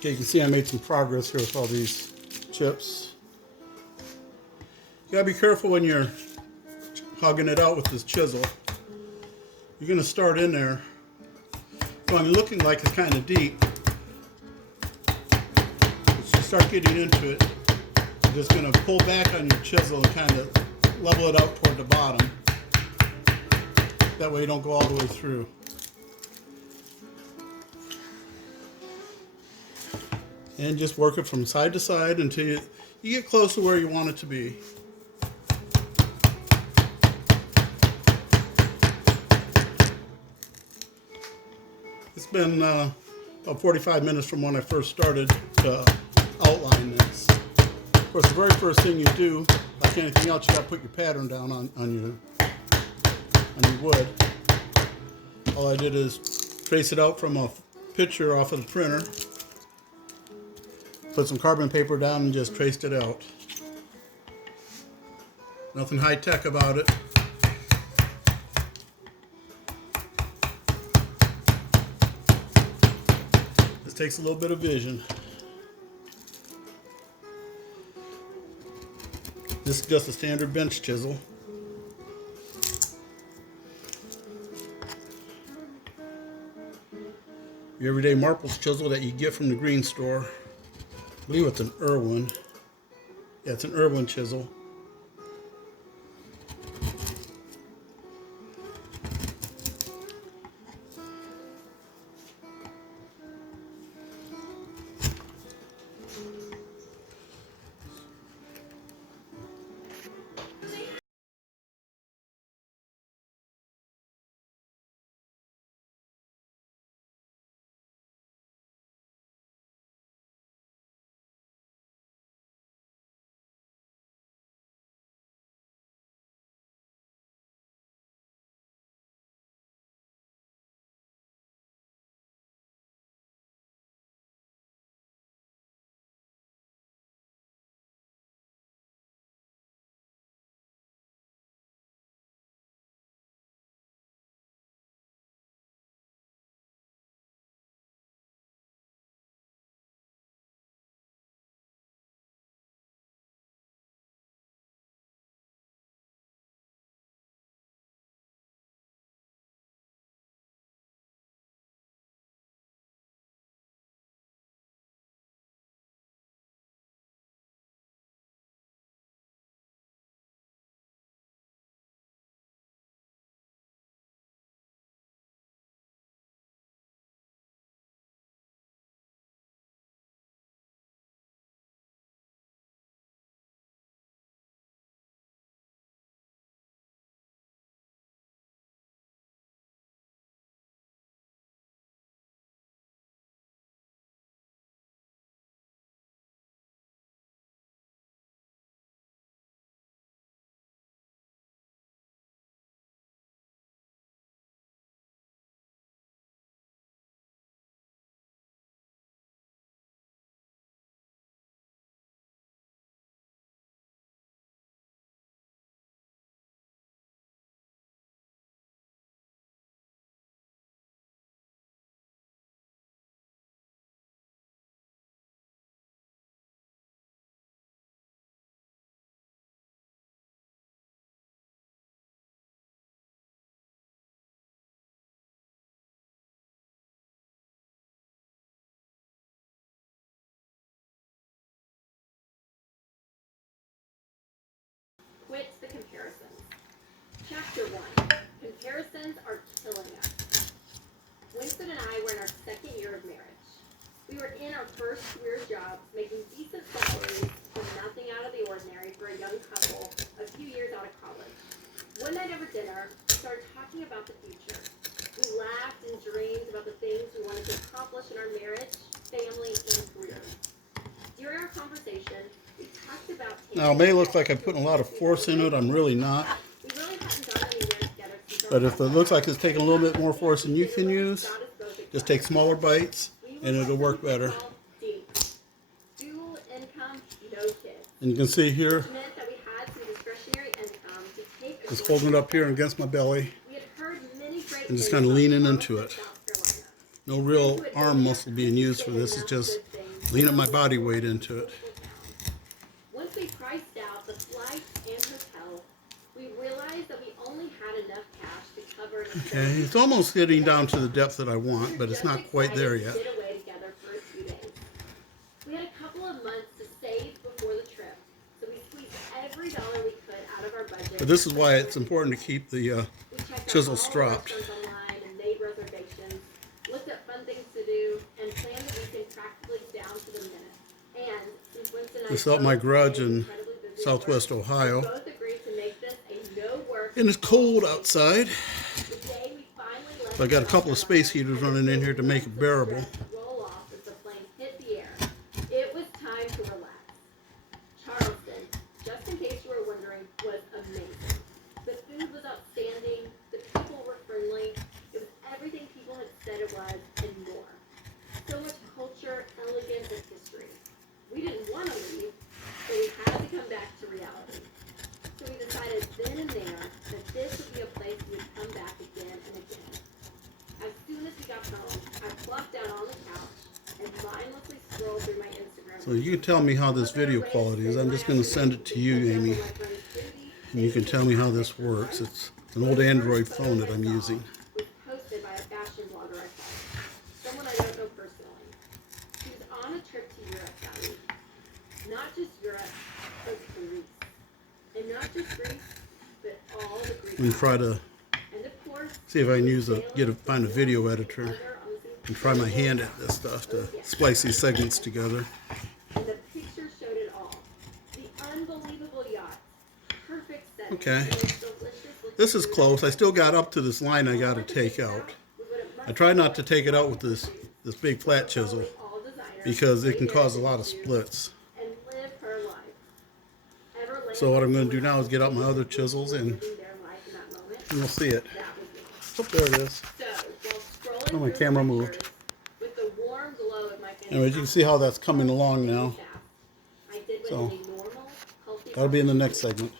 Okay, you can see I made some progress here with all these chips. You gotta be careful when you're hugging it out with this chisel. You're gonna start in there. So I'm looking like it's kind of deep. As you start getting into it, you're just gonna pull back on your chisel and kind of level it out toward the bottom. That way you don't go all the way through. And just work it from side to side until you get close to where you want it to be. It's been about 45 minutes from when I first started to outline this. Of course, the very first thing you do, like anything else, you got to put your pattern down on your wood. All I did is trace it out from a picture off of the printer. Put some carbon paper down and just traced it out. Nothing high-tech about it. This takes a little bit of vision. This is just a standard bench chisel. Your everyday marbles chisel that you get from the green store. I believe it's an Irwin. Yeah, it's an Irwin chisel. Quit the comparisons. Chapter 1. Comparisons are killing us. Winston and I were in our second year of marriage. We were in our first career jobs, making decent salaries for nothing out of the ordinary for a young couple a few years out of college. One night over dinner, we started talking about the future. We laughed and dreamed about the things we wanted to accomplish in our marriage, family, and careers. During our conversation, we talked about Now, it may look like I'm putting a lot of force into it. I'm really not. we really hadn't gone anywhere together since our But if it looks like it's taking a little bit more force than you can use, just take smaller bites and it'll work better. Dual income, no kids. And you can see here, Which meant that we had some discretionary income to take just holding it up here against my belly We had heard many great and just things kind of about leaning Charlotte, into it. South Carolina. No real arm muscle being used for this. It's just leaning my body weight into it. Once we priced out the flight and hotel, we realized that we only had enough cash to cover an Okay, it's almost getting down to the depth that I want, but it's not quite there yet. Get away together for a few days. We had a couple of months to save before the trip, so we squeezed every dollar we could out of our budget. But this is why it's important to keep the chisel stropped. Online and made reservations, looked at fun things to do, and planned the weekend practically down to the minute. And since Winston and I This is out my garage in incredibly busy at Southwest work, Ohio. we both agreed to make this a no work. And it's cold outside. The day we finally left So I got a couple of space heaters running in here to make it bearable. roll off as the plane hit the air. It was time to relax. Charleston, just in case you were wondering, was amazing. The food was outstanding. The people were friendly. It was everything people had said it was and more. So much culture, elegance, and history. We didn't want to leave, but we had to come back to reality. So we decided then and there that this would be a place we would come back again and again. As soon as we got home, I plopped down on the couch and mindlessly scrolled through my Instagram. So you can tell me how this video quality is. I'm just going to send it to you, Amy. And you can tell me how this works. It's an old Android phone that I'm using. Was posted by a fashion blogger I follow, someone I don't know personally. She was on a trip to Europe that week. Not just Europe, but Greece. And not just Greece, but all the Greek. Let me try to And of course, see if I can find a video editor and try my hand at this stuff to splice these segments together. and the picture showed it all. The unbelievable yacht, perfect setting, Okay. the most delicious looking This is food close. I still got up to this line I got to take out. was what it must I try not to take it out with this big flat chisel all designers because it can created cause a lot of to splits. and live her life. Ever So what I'm going to do now is get out my other chisels and living their life in that moment, you'll see it. that was me. Oh, there it is. So, while scrolling Oh, my through camera the moved. pictures, with the warm glow of my Anyways, you can see how that's coming along now. I did what So, any normal, healthy That'll be in the next segment.